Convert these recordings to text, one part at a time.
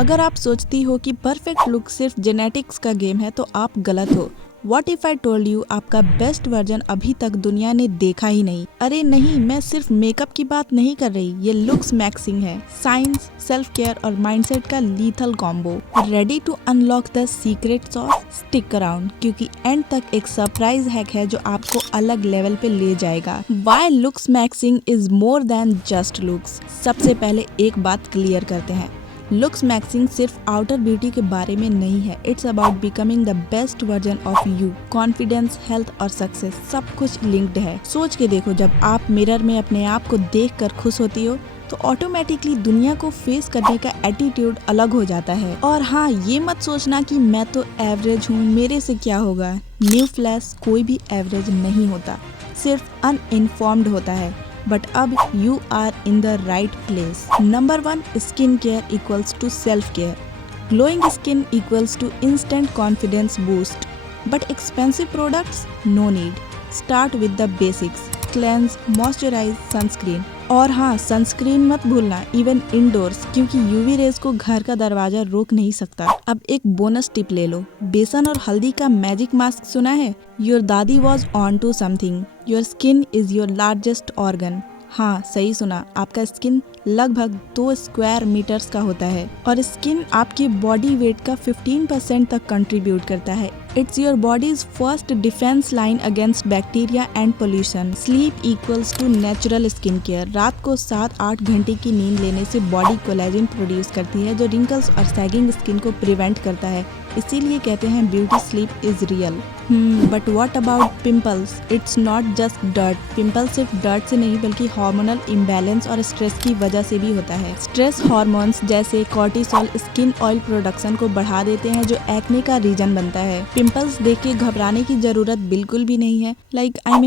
अगर आप सोचती हो कि परफेक्ट लुक सिर्फ जेनेटिक्स का गेम है तो आप गलत हो। What if I told you आपका बेस्ट वर्जन अभी तक दुनिया ने देखा ही नहीं। अरे नहीं, मैं सिर्फ मेकअप की बात नहीं कर रही, ये लुक्स मैक्सिंग है। साइंस, सेल्फ केयर और माइंडसेट का lethal combo. Ready to unlock the secrets of? Stick around, क्योंकि एंड तक एक सरप्राइज हैक है जो आपको अलग लेवल पे ले जाएगा। Why looks maxing is more than just looks. सबसे पहले एक बात क्लियर करते हैं, लुक्स मैक्सिंग सिर्फ आउटर ब्यूटी के बारे में नहीं है। It's about becoming the best version of you. Confidence, health और सक्सेस सब कुछ लिंक्ड है। सोच के देखो, जब आप मिरर में अपने आप को देखकर खुश होती हो तो ऑटोमेटिकली दुनिया को फेस करने का एटीट्यूड अलग हो जाता है। और हाँ, ये मत सोचना कि मैं तो एवरेज हूँ, मेरे से क्या होगा। न्यू फ्लैश, कोई भी एवरेज नहीं होता, सिर्फ अनइन्फॉर्म्ड होता है। बट अब you are in the right place. Number 1, skin care equals to self care. Glowing skin equals to instant confidence boost. But expensive products? No need. Start with the basics, cleanse, moisturise, sunscreen. और हाँ, sunscreen मत भूलना, even indoors, क्योंकि UV rays को घर का दरवाजा रोक नहीं सकता। अब एक बोनस टिप ले लो, बेसन और हल्दी का मैजिक मास्क सुना है? योर दादी was on to something. Your skin is your largest organ. हाँ, सही सुना, आपका स्किन लगभग 2 स्क्वायर मीटर्स का होता है और स्किन आपके बॉडी वेट का 15% तक कंट्रीब्यूट करता है। It's your body's first defence line against bacteria and pollution. Sleep equals to natural skin care. रात को 7-8 घंटे की नींद लेने से बॉडी कोलेजन प्रोड्यूस करती है जो रिंकल्स और सैगिंग स्किन को प्रिवेंट करता है। इसीलिए कहते हैं beauty sleep is real. But what about pimples? It's not just dirt. Pimple सिर्फ डर्ट से नहीं बल्कि हार्मोनल इम्बैलेंस और स्ट्रेस की वजह से भी होता है। स्ट्रेस हार्मोन्स जैसे कॉर्टिसोल स्किन ऑयल प्रोडक्शन को बढ़ा देते हैं जो एक्ने का रीजन बनता है। पिंपल्स देख के घबराने की जरूरत बिल्कुल भी नहीं है।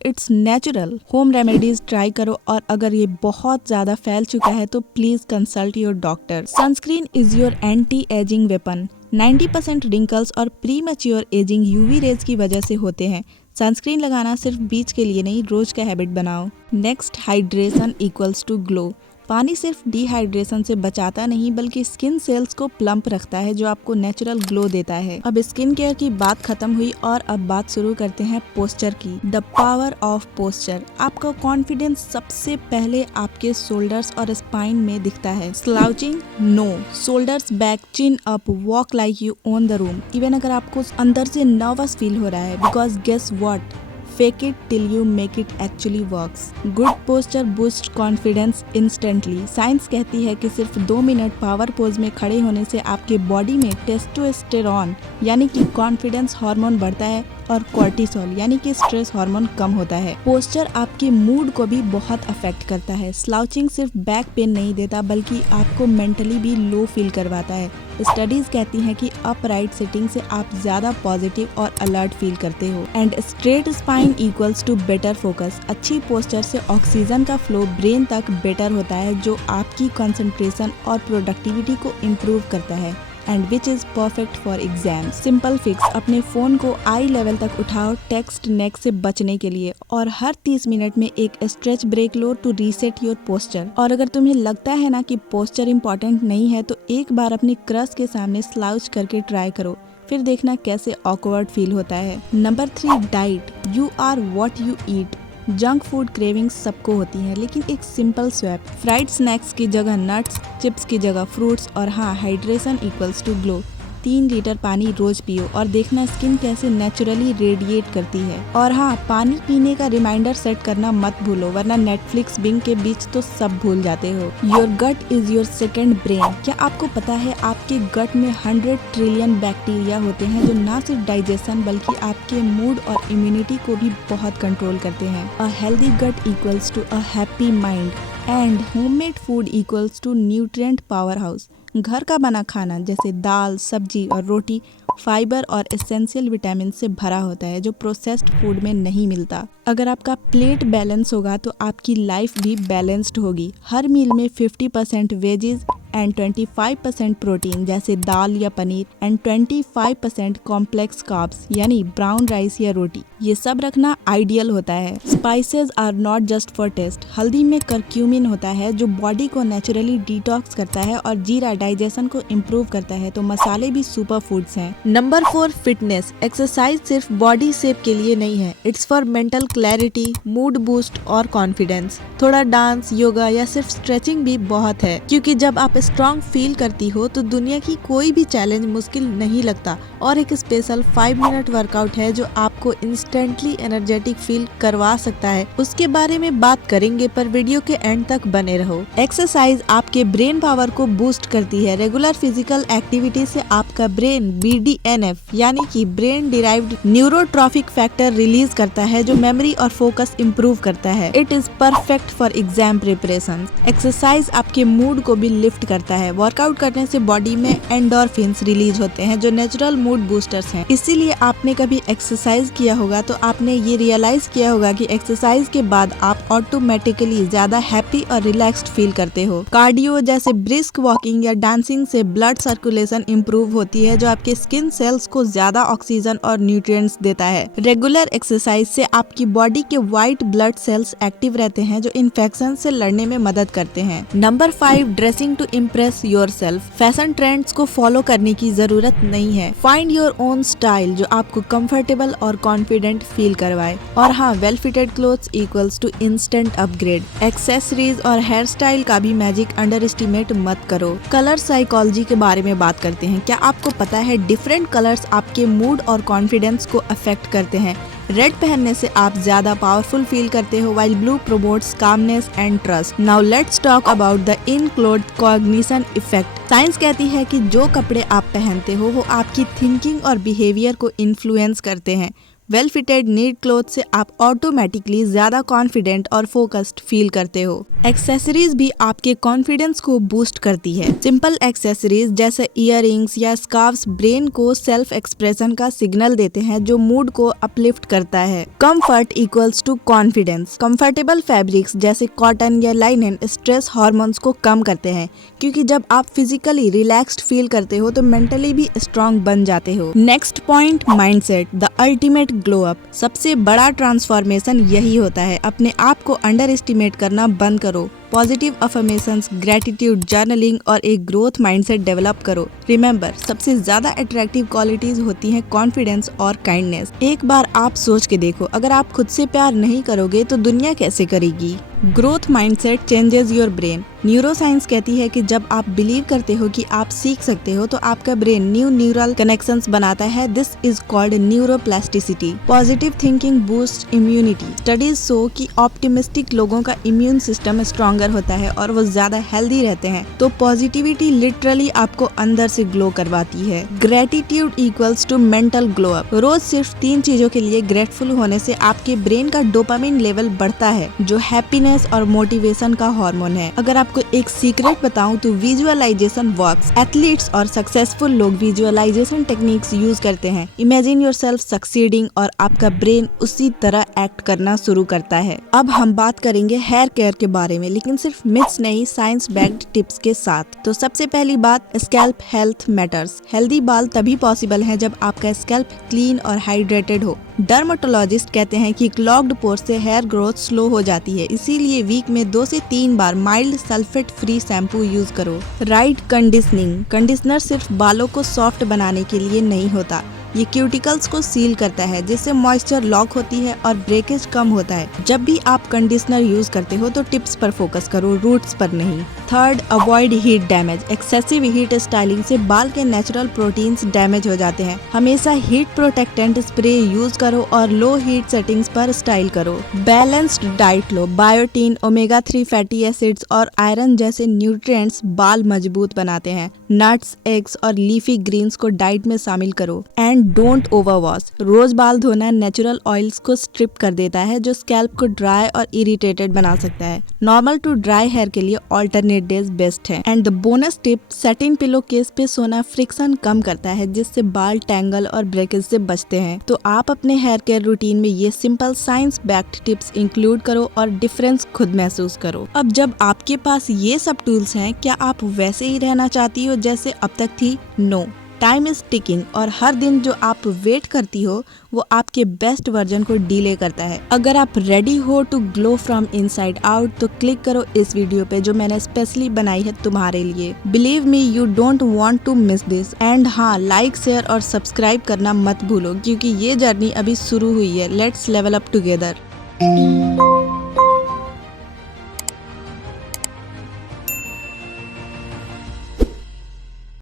It's natural. Home remedies try करो और अगर ये बहुत ज्यादा फैल चुका है तो please consult your doctor. Sunscreen is your anti ageing weapon. 90% wrinkles और premature ageing UV rays की वजह से होते हैं। सनस्क्रीन लगाना सिर्फ बीच के लिए नहीं, रोज का हैबिट बनाओ। Next, hydration equals to glow. पानी सिर्फ डिहाइड्रेशन से बचाता नहीं बल्कि स्किन सेल्स को प्लम्प रखता है जो आपको नेचुरल ग्लो देता है। अब स्किन केयर की बात खत्म हुई और अब बात शुरू करते हैं पोस्चर की। The power of posture. आपका कॉन्फिडेंस सबसे पहले आपके शोल्डर्स और स्पाइन में दिखता है। Slouching? No. Shoulders back, chin up, walk like you own the room. Even अगर आपको अंदर से नर्वस फील हो रहा है, because guess what, fake it till you make it actually works. Good posture boost confidence instantly. Science कहती है कि सिर्फ 2 मिनट पावर पोज में खड़े होने से आपके बॉडी में टेस्टोस्टेरोन यानी कि कॉन्फिडेंस हार्मोन बढ़ता है और कॉर्टिसोल यानी कि स्ट्रेस हार्मोन कम होता है। पोस्चर आपके मूड को भी बहुत अफेक्ट करता है। स्लाउचिंग सिर्फ बैक पेन नहीं देता बल्कि आपको मेंटली भी लो फील करवाता है। स्टडीज कहती हैं कि अपराइट सिटिंग से आप ज्यादा पॉजिटिव और अलर्ट फील करते हो। And straight spine equals to better focus. अच्छी पोस्चर से ऑक्सीजन का फ्लो ब्रेन तक बेटर होता है जो आपकी कंसंट्रेशन और प्रोडक्टिविटी को इम्प्रूव करता है and which is perfect for exam. Simple fix, अपने फोन को आई लेवल तक उठाओ टेक्स्ट नेक से बचने के लिए और हर 30 मिनट में एक स्ट्रेच ब्रेक लो टू रीसेट योर पोस्चर। और अगर तुम्हें लगता है ना कि पोस्चर इंपॉर्टेंट नहीं है तो एक बार अपने क्रश के सामने स्लाउच करके ट्राई करो, फिर देखना कैसे ऑकवर्ड फील होता है। Number 3, diet. You are what you eat. Junk food cravings सबको होती हैं, लेकिन एक सिंपल स्वैप, फ्राइड स्नैक्स की जगह नट्स, चिप्स की जगह फ्रूट्स और हाँ, hydration equals to glow. 3 litre पानी रोज पियो और देखना स्किन कैसे नेचुरली रेडिएट करती है। और हाँ, पानी पीने का रिमाइंडर सेट करना मत भूलो वरना नेटफ्लिक्स बिंग के बीच तो सब भूल जाते हो। Your gut is your second brain. क्या आपको पता है आपके गट में 100 ट्रिलियन बैक्टीरिया होते हैं जो ना सिर्फ डाइजेशन बल्कि आपके मूड और इम्यूनिटी को भी बहुत कंट्रोल करते हैं। A healthy gut equals to a happy mind and homemade food equals to nutrient power house. घर का बना खाना जैसे दाल, सब्जी और रोटी फाइबर और एसेंशियल विटामिन से भरा होता है जो प्रोसेस्ड फूड में नहीं मिलता। अगर आपका प्लेट बैलेंस होगा तो आपकी लाइफ भी बैलेंस्ड होगी। हर मील में 50% वेजीज एंड 25% प्रोटीन जैसे दाल या पनीर एंड 25% कॉम्प्लेक्स कार्ब्स यानी ब्राउन राइस या रोटी। ये सब रखना आइडियल होता है। Spices are not just for taste. हल्दी में करक्यूमिन होता है जो बॉडी को नेचुरली डिटॉक्स करता है और जीरा डाइजेशन को इम्प्रूव करता है, तो मसाले भी सुपर फूड्स हैं। Number 4, fitness. एक्सरसाइज सिर्फ बॉडी शेप के लिए नहीं है, it's for mental clarity, mood boost और कॉन्फिडेंस। थोड़ा डांस, योगा या सिर्फ स्ट्रेचिंग भी बहुत है, क्योंकि जब आप स्ट्रॉन्ग फील करती हो तो दुनिया की कोई भी चैलेंज मुश्किल नहीं लगता। और एक स्पेशल 5 मिनट वर्कआउट है जो आपको इंस्टेंटली एनर्जेटिक फील करवा सकता है, उसके बारे में बात करेंगे, पर वीडियो के एंड तक बने रहो। एक्सरसाइज आपके ब्रेन पावर को बूस्ट करती है। रेगुलर फिजिकल एक्टिविटी से आपका ब्रेन BDNF यानी कि brain derived neurotrophic factor release करता है जो मेमोरी और फोकस इम्प्रूव करता है। It is perfect for exam preparation. Exercise आपके मूड को भी लिफ्ट करता है। वर्कआउट करने से बॉडी में एंडोर्फिन्स रिलीज होते हैं जो नेचुरल मूड बूस्टर्स हैं। इसीलिए आपने कभी एक्सरसाइज किया होगा तो आपने ये रियलाइज किया होगा कि एक्सरसाइज के बाद आप ऑटोमेटिकली ज्यादा हैप्पी और रिलैक्स्ड फील करते हो। कार्डियो जैसे ब्रिस्क वॉकिंग या डांसिंग से ब्लड सर्कुलेशन इम्प्रूव होती है जो आपके स्किन सेल्स को ज्यादा ऑक्सीजन और न्यूट्रिएंट्स देता है। रेगुलर एक्सरसाइज से आपकी बॉडी के व्हाइट ब्लड सेल्स एक्टिव रहते हैं जो इन्फेक्शन से लड़ने में मदद करते हैं। Number 5, dressing to impress yourself. Fashion trends को फॉलो करने की जरूरत नहीं है। फाइंड योर ओन स्टाइल जो आपको कंफर्टेबल और कॉन्फिडेंट फील करवाए। और हाँ, well fitted clothes equals to instant upgrade. Accessories और हेयर स्टाइल का भी मैजिक अंडर एस्टिमेट मत करो। कलर साइकोलॉजी के बारे में बात करते हैं। क्या आपको पता है डिफरेंट कलर्स आपके मूड और कॉन्फिडेंस को अफेक्ट करते हैं। रेड पहनने से आप ज्यादा पावरफुल फील करते हो, while blue promotes calmness and trust. Now let's talk about the in-clothes cognition effect. Science कहती है कि जो कपड़े आप पहनते हो वो आपकी थिंकिंग और बिहेवियर को इन्फ्लुएंस करते हैं। वेल फिटेड नीट क्लोथ से आप ऑटोमेटिकली ज्यादा कॉन्फिडेंट और फोकस्ड फील करते हो। एक्सेसरीज भी आपके कॉन्फिडेंस को बूस्ट करती है। सिंपल एक्सेसरीज जैसे इयररिंग्स या स्कार्फ्स ब्रेन को सेल्फ एक्सप्रेशन का सिग्नल देते हैं जो मूड को अपलिफ्ट करता है। Comfort equals to confidence. Comfortable fabrics जैसे कॉटन या लाइनन स्ट्रेस हार्मोन्स को कम करते हैं, क्योंकि जब आप फिजिकली रिलैक्स्ड फील करते हो तो मेंटली भी स्ट्रॉन्ग बन जाते हो। Next point, mindset, the ultimate glow up. सबसे बड़ा ट्रांसफॉर्मेशन यही होता है। अपने आप को अंडर एस्टिमेट करना बंद करो। पॉजिटिव अफर्मेशंस, ग्रेटिट्यूड, जर्नलिंग और एक ग्रोथ माइंडसेट डेवलप करो। रिमेंबर, सबसे ज्यादा अट्रैक्टिव क्वालिटीज होती हैं कॉन्फिडेंस और काइंडनेस। एक बार आप सोच के देखो, अगर आप खुद से प्यार नहीं करोगे तो दुनिया कैसे करेगी। Growth mindset changes your brain. Neuroscience कहती है कि जब आप बिलीव करते हो कि आप सीख सकते हो तो आपका ब्रेन न्यू न्यूरल कनेक्शंस बनाता है। This is called neuroplasticity. Positive thinking boost immunity. Studies show कि ऑप्टिमिस्टिक लोगों का इम्यून सिस्टम स्ट्रॉन्गर होता है और वो ज्यादा हेल्दी रहते हैं। तो पॉजिटिविटी लिटरली आपको अंदर से ग्लो करवाती है। Gratitude equals to mental glow up. रोज सिर्फ 3 चीजों के लिए ग्रेटफुल होने से आपके ब्रेन का डोपामिन लेवल बढ़ता है जो हैप्पीनेस और मोटिवेशन का हार्मोन है। अगर आपको एक सीक्रेट बताऊं तो विजुअलाइजेशन वर्क्स। एथलीट्स और सक्सेसफुल लोग विजुअलाइजेशन टेक्निक्स यूज करते हैं। इमेजिन योरसेल्फ सक्सीडिंग और आपका ब्रेन उसी तरह एक्ट करना शुरू करता है। अब हम बात करेंगे हेयर केयर के बारे में, लेकिन सिर्फ मिथ्स नहीं, साइंस बैक्ड टिप्स के साथ। तो सबसे पहली बात, स्कैल्प हेल्थ मैटर्स। हेल्दी बाल तभी पॉसिबल है जब आपका स्कैल्प क्लीन और हाइड्रेटेड हो। डर्मेटोलॉजिस्ट कहते हैं कि क्लॉग्ड पोर्स से हेयर ग्रोथ स्लो हो जाती है, इसीलिए वीक में 2 से 3 बार mild sulphate free shampoo use करो। Right conditioning. कंडीशनर सिर्फ बालों को सॉफ्ट बनाने के लिए नहीं होता, ये क्यूटिकल्स को सील करता है जिससे मॉइस्चर लॉक होती है और ब्रेकेज कम होता है। जब भी आप कंडीशनर यूज करते हो तो टिप्स पर फोकस करो, रूट्स पर नहीं। Third, avoid heat damage. Excessive heat styling से बाल के नेचुरल प्रोटीन्स डैमेज हो जाते हैं। हमेशा हीट प्रोटेक्टेंट स्प्रे यूज करो और लो हीट सेटिंग्स पर स्टाइल करो। बैलेंस्ड डाइट लो। बायोटीन, ओमेगा 3 फैटी एसिड्स और आयरन जैसे न्यूट्रिएंट्स बाल मजबूत बनाते हैं। नट्स, एग्स और लीफी ग्रीन्स को डाइट में शामिल करो। And don't over wash. रोज बाल धोना नेचुरल ऑयल्स को स्ट्रिप कर देता है जो स्कैल्प को ड्राई और इरिटेटेड बना सकता है। नॉर्मल टू ड्राई हेयर के लिए ऑल्टरनेट डेज बेस्ट है। And the bonus tip, satin pillow case पे सोना फ्रिक्शन कम करता है जिससे बाल टैंगल और ब्रेकेज से बचते हैं। तो आप अपने हेयर केयर रूटीन में ये simple science backed tips include करो और डिफरेंस खुद महसूस करो। अब जब आपके पास ये सब टूल्स हैं, क्या आप वैसे ही रहना चाहती हो जैसे अब तक थी? नो। टाइम इज टिकिंग और हर दिन जो आप वेट करती हो वो आपके बेस्ट वर्जन को डिले करता है। अगर आप रेडी हो to glow from inside out तो क्लिक करो इस वीडियो पे जो मैंने स्पेशली बनाई है तुम्हारे लिए। Believe me you don't want to miss this. And हाँ, लाइक शेयर और सब्सक्राइब करना मत भूलो क्योंकि ये जर्नी अभी शुरू हुई है। Let's level up together.